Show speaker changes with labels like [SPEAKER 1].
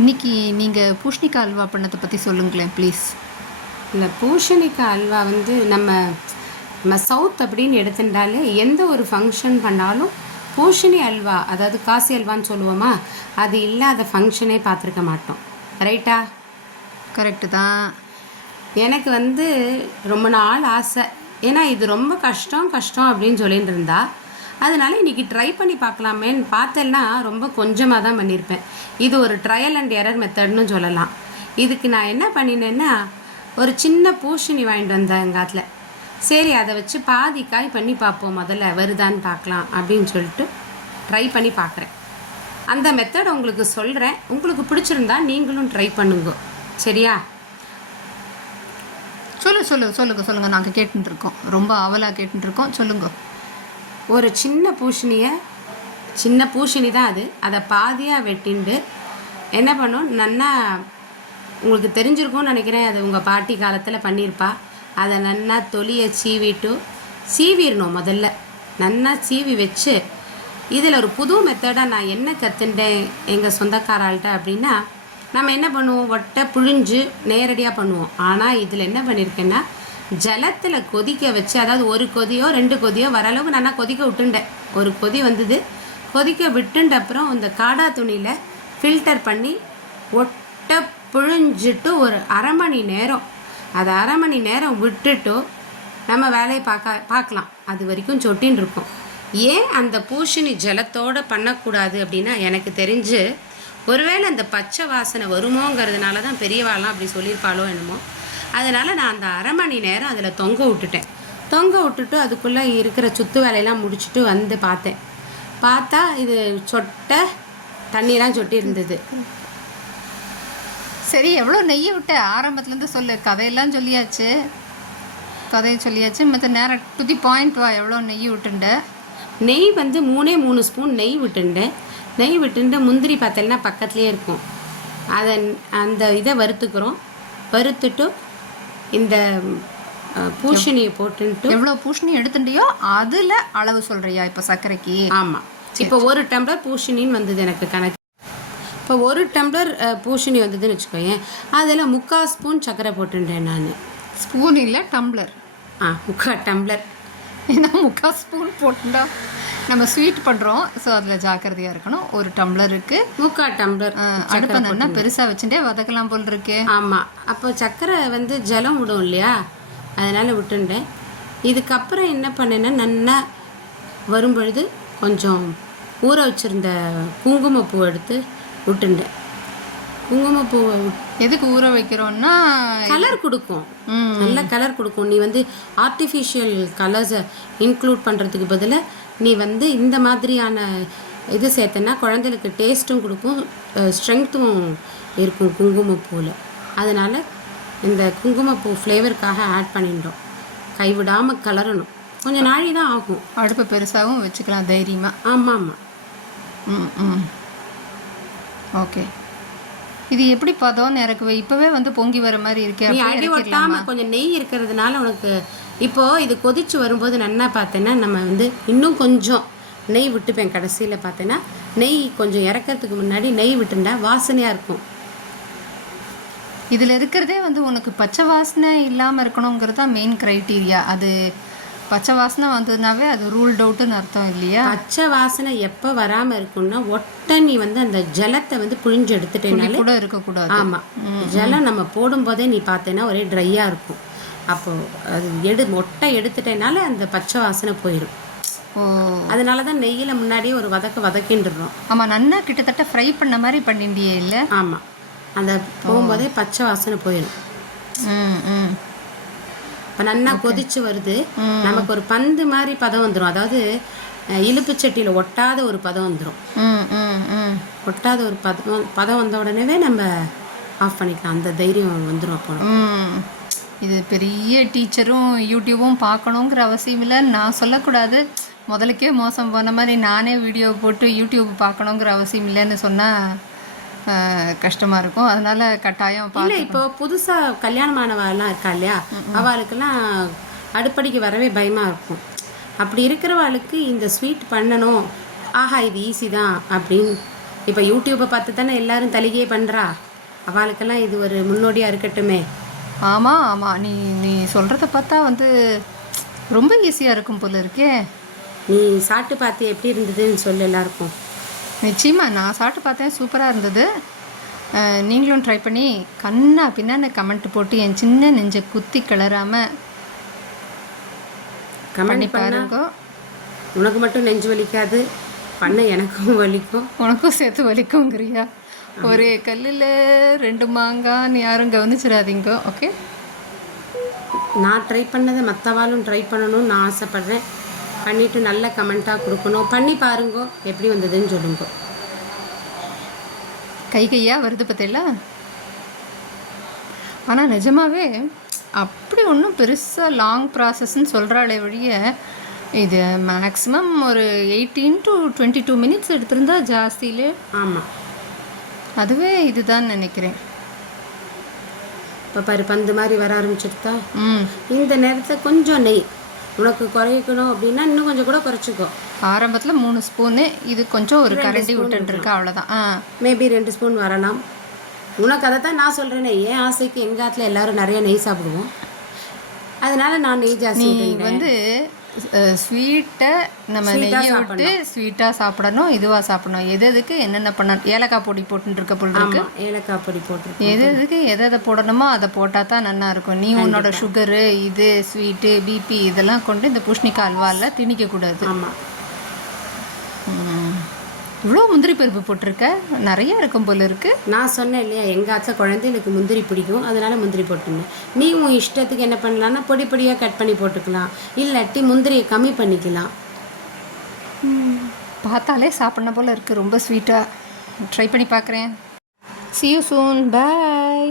[SPEAKER 1] இன்னைக்கு நீங்கள் பூஷ்ணிக்காய் அல்வா பண்ணதை பற்றி சொல்லுங்களேன் ப்ளீஸ்
[SPEAKER 2] இந்த பூசணிக்காய் அல்வா வந்து நம்ம நம்ம சவுத் அப்படின்னு எடுத்துட்டாலே எந்த ஒரு ஃபங்க்ஷன் பண்ணாலும் பூசணி அல்வா அதாவது காசி அல்வான்னு சொல்லுவோமா அது இல்லாத ஃபங்க்ஷனே பார்த்துருக்க மாட்டோம். ரைட்டா
[SPEAKER 1] கரெக்டு தான்.
[SPEAKER 2] எனக்கு வந்து ரொம்ப நாள் ஆசை. ஏன்னா இது ரொம்ப கஷ்டம் கஷ்டம் அப்படின்னு சொல்லிட்டு இருந்தா அதனால் இன்னைக்கு ட்ரை பண்ணி பார்க்கலாமேன்னு பார்த்தேன்னா ரொம்ப கொஞ்சமாக தான் பண்ணியிருப்பேன். இது ஒரு ட்ரையல் அண்ட் எரர் மெத்தட்னு சொல்லலாம். இதுக்கு நான் என்ன பண்ணினேன்னா ஒரு சின்ன பூஷணி வாங்கிட்டு வந்தேன் எங்கள் காத்தில் சரி அதை வச்சு பாதி காய் பண்ணி பார்ப்போம் முதல்ல வருதான்னு பார்க்கலாம் அப்படின்னு சொல்லிட்டு ட்ரை பண்ணி பார்க்குறேன். அந்த மெத்தட் உங்களுக்கு சொல்கிறேன் உங்களுக்கு பிடிச்சிருந்தா நீங்களும் ட்ரை பண்ணுங்க. சரியா?
[SPEAKER 1] சொல்லு சொல்லு சொல்லுங்க சொல்லுங்கள் நாங்கள் கேட்டுருக்கோம் ரொம்ப ஆவலாக கேட்டுருக்கோம் இருக்கோம். சொல்லுங்க.
[SPEAKER 2] ஒரு சின்ன பூசணியை சின்ன பூசணி தான் அது. அதை பாதியாக வெட்டிண்டு என்ன பண்ணும்? நன்னா உங்களுக்கு தெரிஞ்சிருக்கும்னு நினைக்கிறேன். அது உங்கள் பாட்டி காலத்தில் பண்ணியிருப்பா. அதை நன்னா தொலியை சீவிட்டு சீவிடணும் முதல்ல. நன்னா சீவி வச்சு இதில் ஒரு புது மெத்தடாக நான் என்ன கற்றுண்டேன் எங்கள் சொந்தக்காராள்கிட்ட அப்படின்னா நம்ம என்ன பண்ணுவோம்? ஒட்டை புழிஞ்சு நேரடியாக பண்ணுவோம். ஆனால் இதில் என்ன பண்ணியிருக்கேன்னா ஜலத்தில் கொதிக்க வச்சு அதாவது ஒரு கொதியோ ரெண்டு கொதியோ வர நான் கொதிக்க விட்டுண்டேன். ஒரு கொதி வந்தது. கொதிக்க விட்டுண்ட அப்புறம் இந்த காடா துணியில் ஃபில்டர் பண்ணி ஒட்டை புழிஞ்சிட்டு ஒரு அரை மணி நேரம். அதை அரை மணி நேரம் விட்டுட்டு நம்ம வேலையை பார்க்க பார்க்கலாம் அது வரைக்கும் சொட்டின்னு இருக்கும். ஏன் அந்த பூஷணி ஜலத்தோடு பண்ணக்கூடாது அப்படின்னா எனக்கு தெரிஞ்சு ஒருவேளை அந்த பச்சை வாசனை வருமோங்கிறதுனால தான் பெரியவாள்லாம் அப்படி சொல்லியிருப்பாளோ என்னமோ அதனால் நான் அந்த அரை மணி நேரம் அதில் தொங்க விட்டுட்டேன். தொங்க விட்டுட்டு அதுக்குள்ளே இருக்கிற சுத்து வேலையெல்லாம் முடிச்சுட்டு வந்து பார்த்தேன். பார்த்தா இது சொட்ட தண்ணீராக சொட்டி இருந்தது
[SPEAKER 1] சரி எவ்வளோ நெய்யை விட்ட? ஆரம்பத்துலேருந்து சொல்லு. கதையெல்லாம் சொல்லியாச்சு. கதையை சொல்லியாச்சு. மற்ற நேரம் டு தி பாயிண்ட் வா எவ்வளோ நெய் விட்டுண்ட?
[SPEAKER 2] நெய் வந்து மூணே மூணு ஸ்பூன் நெய் விட்டுண்டேன் நெய் விட்டுண்டு முந்திரி பார்த்தேன்னா பக்கத்துலேயே இருக்கும். அதை அந்த இதை வறுத்துக்கிறோம். வறுத்துட்டு இந்த அஹ், பூசணியை போட்டுன்ட்டு
[SPEAKER 1] எவ்வளோ பூஷணி எடுத்துட்டியோ அதில் அளவு சொல்கிறியா இப்போ சர்க்கரைக்கு
[SPEAKER 2] ஆமாம் இப்போ ஒரு டம்ளர் பூசணின்னு வந்தது எனக்கு கணக்கு. இப்போ ஒரு டம்ளர் பூசணி வந்ததுன்னு வச்சுக்கோயேன். அதில் முக்கால் ஸ்பூன் சர்க்கரை போட்டுட்டேன் நான்.
[SPEAKER 1] ஸ்பூன் இல்லை டம்ளர்.
[SPEAKER 2] ஆ முக்கால் டம்ளர்.
[SPEAKER 1] ஏன்னா முக்கால் ஸ்பூன் போட்டுண்டா நம்ம ஸ்வீட் பண்ணுறோம் ஸோ அதில் ஜாக்கிரதையாக இருக்கணும். ஒரு டம்ளருக்கு
[SPEAKER 2] முக்கால் டம்ளர்
[SPEAKER 1] அடுப்பை நல்லா பெருசாக வச்சுட்டே வதக்கலாம் போல் இருக்கு.
[SPEAKER 2] ஆமாம் அப்போ சர்க்கரை வந்து ஜலம் விடும் இல்லையா? அதனால் விட்டுண்டேன் இதுக்கப்புறம் என்ன பண்ணேன்னா நல்லா வரும் பொழுது கொஞ்சம் ஊற வச்சுருந்த குங்குமப்பூ எடுத்து விட்டுண்டேன் குங்குமப்பூவை
[SPEAKER 1] எதுக்கு ஊற வைக்கிறோம்னா
[SPEAKER 2] கலர் கொடுக்கும். நல்ல கலர் கொடுக்கும். நீ வந்து ஆர்டிஃபிஷியல் கலர்ஸை இன்க்ளூட் பண்ணுறதுக்கு பதிலாக நீ வந்து இந்த மாதிரியான இது சேர்த்தனா குழந்தைகளுக்கு டேஸ்ட்டும் கொடுக்கும் ஸ்ட்ரென்த்தும் இருக்கும் குங்குமப்பூவில் அதனால் இந்த குங்குமப்பூ ஃப்ளேவருக்காக ஆட் பண்ணிட்டோம் கைவிடாமல் கலரணும். கொஞ்சம் நாழி தான் ஆகும்.
[SPEAKER 1] அடுப்பை பெருசாகவும் வச்சுக்கலாம் தைரியமாக
[SPEAKER 2] ஆமாம். ஆமாம்
[SPEAKER 1] ம் ம். ஓகே. இது எப்படி பதம்னு எனக்கு இப்போவே வந்து பொங்கி வர மாதிரி இருக்கே
[SPEAKER 2] அடி? ஒட்டாமல் கொஞ்சம் நெய் இருக்கிறதுனால உனக்கு இப்போது இது கொதிச்சு வரும்போது நன்னா பார்த்தேன்னா நம்ம வந்து இன்னும் கொஞ்சம் நெய் விட்டுப்பேன் கடைசியில் பார்த்தேன்னா நெய் கொஞ்சம் இறக்கறதுக்கு முன்னாடி நெய் விட்டுண்டா வாசனையாக இருக்கும்.
[SPEAKER 1] இதில் இருக்கிறதே வந்து உனக்கு பச்சை வாசனை இல்லாமல் இருக்கணுங்கிறது தான் மெயின் க்ரைட்டீரியா அது பச்சை வாசனை வந்ததுனாவே அது ரூல்ட் அவுட்டுன்னு அர்த்தம் இல்லையா?
[SPEAKER 2] பச்சை வாசனை எப்போ வராமல் இருக்கும்னா ஒட்ட நீ வந்து அந்த ஜலத்தை வந்து புழிஞ்சு எடுத்துட்டேனாலே
[SPEAKER 1] கூட இருக்கக்கூடாது.
[SPEAKER 2] ஆமாம் ஜலம் நம்ம போடும்போதே நீ பார்த்தேன்னா ஒரே ட்ரையாக இருக்கும். அப்போது அது எடு ஒட்டை எடுத்துட்டேனால அந்த பச்சை வாசனை போயிடும் அதனால தான் நெய்யில் முன்னாடியே ஒரு வதக்க வதக்கின்றோம்
[SPEAKER 1] ஆமாம் நன்னா கிட்டத்தட்ட ஃப்ரை பண்ண மாதிரி பண்ணிண்டியே இல்லை?
[SPEAKER 2] ஆமாம் அந்த போகும்போதே பச்சை வாசனை போயிடும்
[SPEAKER 1] ம் ம்.
[SPEAKER 2] இப்போ நல்லா கொதிச்சு வருது. நமக்கு ஒரு பந்து மாதிரி பதம் வந்துடும் அதாவது அஹ், இலுப்பு சட்டியில் ஒட்டாத ஒரு பதம் வந்துடும்
[SPEAKER 1] ம் ம் ம்.
[SPEAKER 2] ஒட்டாத ஒரு பதம் பதம் வந்த உடனே நம்ம ஆஃப் பண்ணிக்கலாம். அந்த தைரியம் வந்துடும் அப்போ.
[SPEAKER 1] இது பெரிய டீச்சரும் யூடியூபும் பார்க்கணுங்கிற அவசியம் இல்லை. நான் சொல்லக்கூடாது. முதலுக்கே மோசம் போன மாதிரி நானே வீடியோ போட்டு யூடியூப் பார்க்கணுங்கிற அவசியம் இல்லைன்னு சொன்னால் கஷ்டமாக இருக்கும். அதனால கட்டாயம்
[SPEAKER 2] இல்லை இப்போ புதுசாக கல்யாணமானவாள்லாம் இருக்கா இல்லையா? அவளுக்கெல்லாம் அடுப்படிக்கு வரவே பயமாக இருக்கும். அப்படி இருக்கிறவாளுக்கு இந்த ஸ்வீட் பண்ணணும். ஆஹா இது ஈஸி தான் அப்படின்னு. இப்போ யூடியூப்பை பார்த்து தானே எல்லாரும் தலிகையே பண்ணுறா அவளுக்கெல்லாம் இது ஒரு முன்னோடியாக இருக்கட்டுமே.
[SPEAKER 1] ஆமாம் ஆமாம் நீ நீ சொல்கிறத பார்த்தா வந்து ரொம்ப ஈஸியாக இருக்கும் போல இருக்கே.
[SPEAKER 2] நீ சாப்பிட்டு பார்த்து எப்படி இருந்ததுன்னு சொல்லு எல்லாருக்கும்.
[SPEAKER 1] நிச்சயமா நான் சாப்பிட்டு பார்த்தேன் சூப்பராக இருந்தது. நீங்களும் ட்ரை பண்ணி கண்ணா பின்னான்னு கமெண்ட் போட்டு என் சின்ன நெஞ்சை குத்தி கிளறாம பண்ணி
[SPEAKER 2] கமெண்ட்
[SPEAKER 1] பாருங்க.
[SPEAKER 2] உனக்கு மட்டும் நெஞ்சு வலிக்காது பண்ண எனக்கும் வலிக்கும்.
[SPEAKER 1] உனக்கும் சேர்த்து வலிக்குங்கிறியா? ஒரே கல்லில் ரெண்டு மாங்கான்னு யாரும் கவனிச்சிடாதீங்க ஓகே
[SPEAKER 2] நான் ட்ரை பண்ணதை மற்றவாளும் ட்ரை பண்ணணும்னு நான் ஆசைப்பட்றேன். பண்ணிவிட்டு நல்ல கமெண்ட்டாக கொடுக்கணும். பண்ணி பாருங்க எப்படி வந்ததுன்னு சொல்லுங்க.
[SPEAKER 1] கை கையாக வருது பார்த்தீங்களா ஆனால் நிஜமாவே அப்படி ஒன்றும் பெருசாக லாங் ப்ராசஸ்ன்னு சொல்கிறாளே வழிய இது மேக்ஸிமம் ஒரு eighteen to twenty two minutes எடுத்திருந்தா ஜாஸ்தியிலே.
[SPEAKER 2] ஆமாம்
[SPEAKER 1] அதுவே இதுதான் நினைக்கிறேன்.
[SPEAKER 2] இப்போ பாரு பந்து மாதிரி வர ஆரம்பிச்சிருத்தா
[SPEAKER 1] ம்.
[SPEAKER 2] இந்த நேரத்தில் கொஞ்சம் நெய். உனக்கு குறைக்கணும் அப்படின்னா இன்னும் கொஞ்சம் கூட குறைச்சிக்கோ.
[SPEAKER 1] ஆரம்பத்தில் மூணு ஸ்பூனு இது கொஞ்சம் ஒரு கரண்டி விட்டுருக்கு அவ்வளோதான் ஆ.
[SPEAKER 2] மேபி ரெண்டு ஸ்பூன் வரலாம். உனக்கு அதை தான் நான் சொல்கிறேனே என் ஆசைக்கு எங்கள் ஆத்துல எல்லாரும் நிறைய நெய் சாப்பிடுவோம். அதனால நான் நெய் ஜாஸ்தி
[SPEAKER 1] வந்து ஸ்வீட்டை நம்ம நெய்யை விட்டு ஸ்வீட்டாக சாப்பிடணும் இதுவாக சாப்பிடணும். எது எதுக்கு என்னென்ன பண்ண ஏலக்காய் பொடி இருக்கு
[SPEAKER 2] ஆமாம் ஏலக்காய் பொடி போட்டிருக்கேன்
[SPEAKER 1] எது எதுக்கு எதை எதை போடணுமோ அதை போட்டால் தான் நல்லா இருக்கும். நீ உன்னோட சுகரு இது ஸ்வீட்டு பிபி இதெல்லாம் கொண்டு இந்த பூஷ்ணிக்காய் அல்வாவில் திணிக்கக்கூடாது.
[SPEAKER 2] ஆமாம்
[SPEAKER 1] இவ்வளோ முந்திரி பருப்பு போட்டிருக்க? நிறைய இருக்கும் போல இருக்கு.
[SPEAKER 2] நான் சொன்னேன் இல்லையா எங்கள் ஆத்துல குழந்தைகளுக்கு முந்திரி பிடிக்கும் அதனால முந்திரி போட்டுருந்தேன். நீ உன் இஷ்டத்துக்கு என்ன பண்ணலாம்னா பொடி பொடியாக கட் பண்ணி போட்டுக்கலாம். இல்லாட்டி முந்திரியை கம்மி பண்ணிக்கலாம்.
[SPEAKER 1] பார்த்தாலே சாப்பிட்ன போல இருக்கு. ரொம்ப ஸ்வீட்டாக ட்ரை பண்ணி பார்க்குறேன். See you soon. Bye.